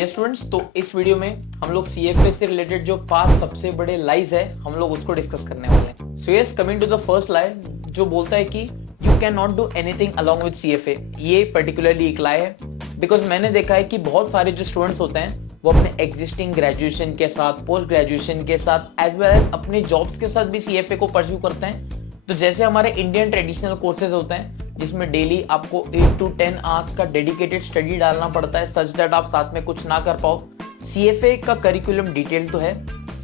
ये स्टूडेंट्स, तो इस वीडियो में हम लोग CFA से रिलेटेड जो 5 सबसे बड़े लाइज है हम लोग उसको डिस्कस करने वाले हैं। So yes, coming to the first lie जो बोलता है कि you can not do anything along with CFA। ये पर्टिकुलरली एक लाई है बिकॉज मैंने देखा है कि बहुत सारे जो स्टूडेंट्स होते हैं वो अपने एग्जिस्टिंग ग्रेजुएशन के साथ, पोस्ट ग्रेजुएशन के साथ, एज वेल एज अपने जॉब्स के साथ भी CFA को परस्यू करते हैं। तो जैसे हमारे इंडियन ट्रेडिशनल कोर्सेज होते हैं जिसमें डेली आपको 8 to 10 आवर्स का डेडिकेटेड स्टडी डालना पड़ता है सच दैट आप साथ में कुछ ना कर पाओ। CFA का करिकुलम डिटेल तो है,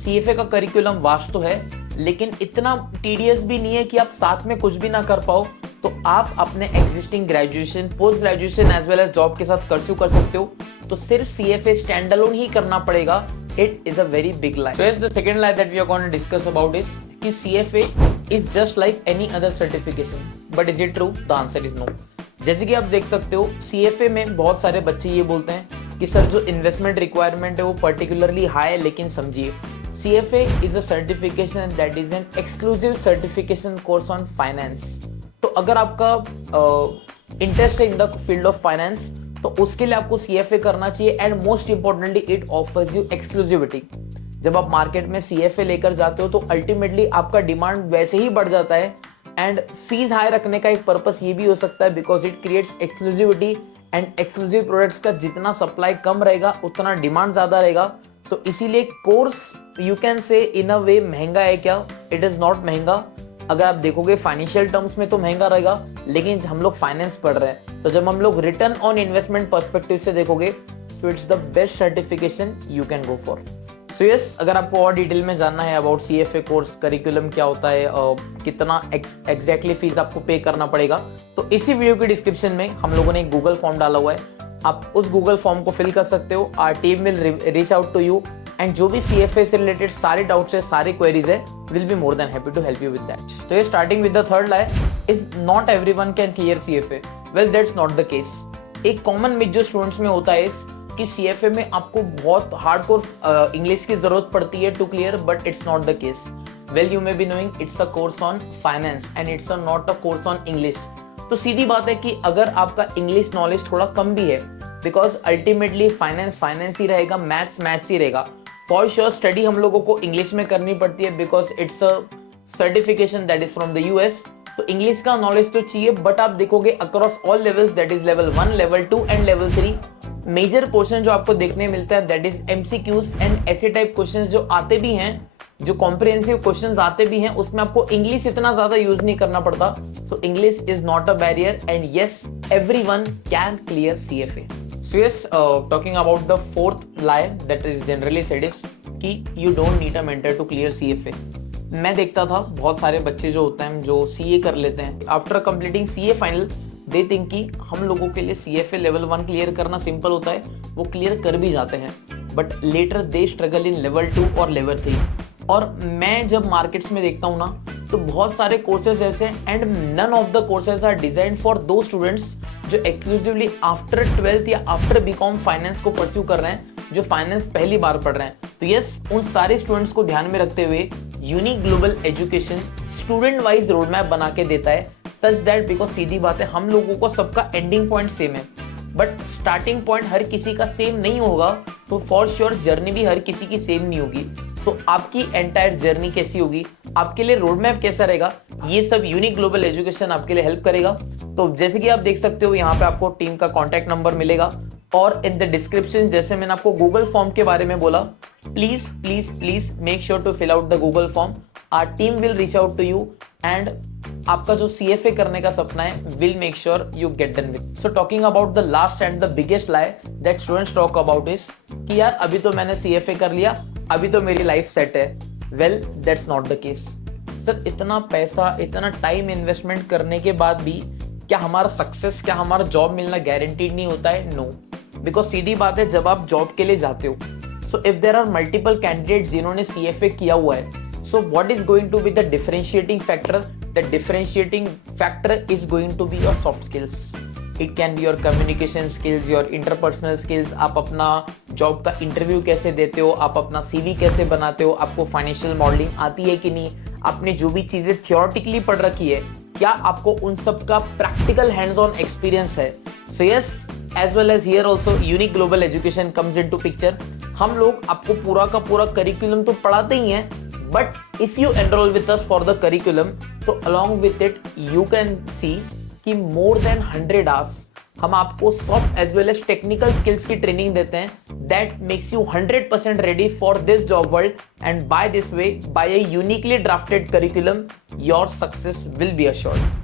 CFA का करिकुलम वास्ट तो है, लेकिन इतना टीडियस भी नहीं है कि आप साथ में कुछ भी ना कर पाओ। तो आप अपने existing graduation, post graduation as well as job के साथ परस्यू कर सकते हो। तो सिर्फ CFA स्टैंड अलोन ही करना पड़ेगा। It is a very big lie. The second lie that we are going to discuss about is कि CFA is just like any other certification, but is it true? The answer is no. जैसे कि आप देख सकते हो CFA में बहुत सारे बच्चे ये बोलते हैं कि सर जो इन्वेस्टमेंट रिक्वायरमेट है वो पर्टिकुलरली हाई है, लेकिन समझिए CFA is a certification that is an exclusive certification course on finance. तो अगर आपका इंटरेस्ट है in the field of finance तो उसके लिए आपको CFA करना चाहिए and most importantly it offers you exclusivity. जब आप मार्केट में CFA लेकर जाते हो तो अल्टीमेटली आपका डिमांड वैसे ही बढ़ जाता है एंड फीस हाई रखने का एक पर्पस ये भी हो सकता है because it creates exclusivity and exclusive products का जितना सप्लाई कम रहेगा उतना डिमांड ज़्यादा रहेगा। तो इसीलिए कोर्स यू कैन से इन अ वे महंगा है क्या? इट इज़ नॉट महंगा। अगर आप देखोगे फाइनेंशियल टर्म्स में तो महंगा रहेगा, लेकिन हम लोग फाइनेंस पढ़ रहे हैं तो जब हम लोग रिटर्न ऑन इन्वेस्टमेंट पर्सपेक्टिव से देखोगे so it's the best certification you can go for. So yes, अगर आपको और डिटेल में जानना है अबाउट CFA कोर्स, करिकुलम क्या होता है, कितना एग्जैक्टली फीस आपको पे करना पड़ेगा, तो इसी वीडियो के डिस्क्रिप्शन में हम लोगों ने एक गूगल फॉर्म डाला हुआ है। आप उस गूगल फॉर्म को फिल कर सकते हो। Our team will reach out to you and जो भी CFA से रिलेटेड सारे डाउट्स है, सारी क्वेरीज है, will be more than happy to help you with that. तो ये starting with the third lie is not everyone can clear CFA। Well that's not the case. एक कॉमन मिथ जो students में होता है कि CFA में आपको बहुत हार्डकोर इंग्लिश की जरूरत पड़ती है to clear, but it's not the case. Well you may be knowing it's a course on finance and it's not a course on English. तो सीधी बात है कि अगर आपका इंग्लिश नॉलेज थोड़ा कम भी है, बिकॉज अल्टीमेटली फाइनेंस ही रहेगा, मैथ्स ही रहेगा। फॉर श्योर स्टडी हम लोगों को इंग्लिश में करनी पड़ती है because it's a certification that is from the US। तो इंग्लिश का नॉलेज तो चाहिए, बट आप देखोगे across all levels, that is level 1, level 2 and level 3, major portion जो आपको देखने मिलता है दैट इज MCQs एंड ऐसे टाइप क्वेश्चंस जो आते भी हैं, जो कॉम्प्रिहेंसिव क्वेश्चंस आते भी हैं, उसमें आपको इंग्लिश इतना ज्यादा यूज नहीं करना पड़ता। So English is not a barrier and yes, everyone can clear CFA। So yes, talking about the fourth lie that is generally said is कि you don't need a mentor to clear CFA। मैं देखता था बहुत सारे बच्चे जो होते हैं जो CA कर लेते हैं, after completing CA final they think कि हम लोगों के लिए CFA लेवल 1 क्लियर करना सिंपल होता है, वो क्लियर कर भी जाते हैं, but later they struggle in level 2 और लेवल 3। और मैं जब मार्केट्स में देखता हूँ ना तो बहुत सारे कोर्सेज ऐसे हैं and none of the courses are designed for those students जो एक्सक्लूसिवली आफ्टर 12th या आफ्टर BCom फाइनेंस को परस्यू कर रहे हैं, जो फाइनेंस पहली बार पढ़ रहे हैं। तो यस, उन सारे स्टूडेंट्स को ध्यान में रखते हुए unique global education student wise road map बना के देता है सच दैट, बिकॉज सीधी बात है हम लोगों को सबका एंडिंग पॉइंट सेम है, बट स्टार्टिंग पॉइंट हर किसी का सेम नहीं होगा। तो फॉर श्योर जर्नी भी हर किसी की सेम नहीं होगी। तो आपकी एंटायर जर्नी कैसी होगी, आपके लिए रोड मैप कैसा रहेगा, ये सब यूनिक ग्लोबल एजुकेशन आपके लिए हेल्प करेगा। तो जैसे कि आप देख सकते हो यहाँ पे आपको टीम का कॉन्टैक्ट नंबर मिलेगा और इन द डिस्क्रिप्शन जैसे मैंने आपको गूगल फॉर्म के बारे में बोला, please please please make sure to fill out the Google form. Our team will reach out to you and आपका जो CFA करने का सपना है will make sure you get done with. So talking about the last and the biggest lie that students talk about is कि यार अभी तो मैंने CFA कर लिया, अभी तो मेरी लाइफ सेट है। Well that's not the case. Sir इतना पैसा, इतना टाइम इन्वेस्टमेंट करने के बाद भी क्या हमारा सक्सेस, क्या हमारा जॉब मिलना गारंटीड नहीं होता है? नो, बिकॉज सीधी बात है जब आप जॉब के लिए जाते हो so if there are multiple candidates जिन्होंने CFA किया हुआ है, so what is going to be the differentiating factor? The differentiating factor is going to be your soft skills. It can be your communication skills, your interpersonal skills. आप अपना job का interview कैसे देते हो, आप अपना CV कैसे बनाते हो, आपको फाइनेंशियल मॉडलिंग आती है कि नहीं, आपने जो भी चीजें थियोरेटिकली पढ़ रखी है क्या आपको उन सब का प्रैक्टिकल हैंड्स ऑन एक्सपीरियंस है। So yes, as well as here also Unique Global Education comes into picture. हम लोग आपको पूरा का पूरा करिकुलम तो पढ़ाते ही हैं, but if you enrol with us for the curriculum तो along with it you can see कि मोर देन 100 आवर्स हम आपको soft as well as technical skills की ट्रेनिंग देते हैं that makes you 100% ready for this job world, and by this way, by a uniquely drafted curriculum, your success will be assured.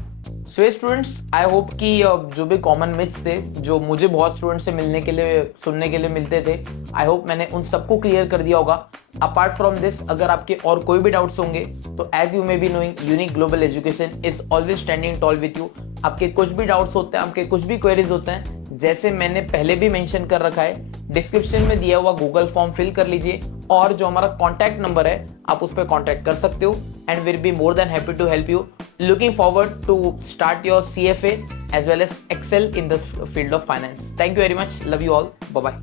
So students, I hope कि जो भी common myths थे जो मुझे बहुत स्टूडेंट्स से मिलने के लिए सुनने के लिए मिलते थे, आई होप मैंने उन सबको क्लियर कर दिया होगा. अपार्ट फ्रॉम दिस, अगर आपके और कोई भी डाउट्स होंगे तो as you may be knowing, unique global education is always standing tall with you. आपके कुछ भी डाउट्स होते हैं, आपके कुछ भी क्वेरीज होते हैं, जैसे मैंने पहले भी मेंशन कर रखा है, डिस्क्रिप्शन में दिया हुआ गूगल फॉर्म फिल कर लीजिए, और जो हमारा कॉन्टैक्ट नंबर है आप उस पर कॉन्टैक्ट कर सकते हो, and will be more than happy to help you. Looking forward to start your CFA as well as excel in the field of finance. Thank you very much. Love you all. Bye bye.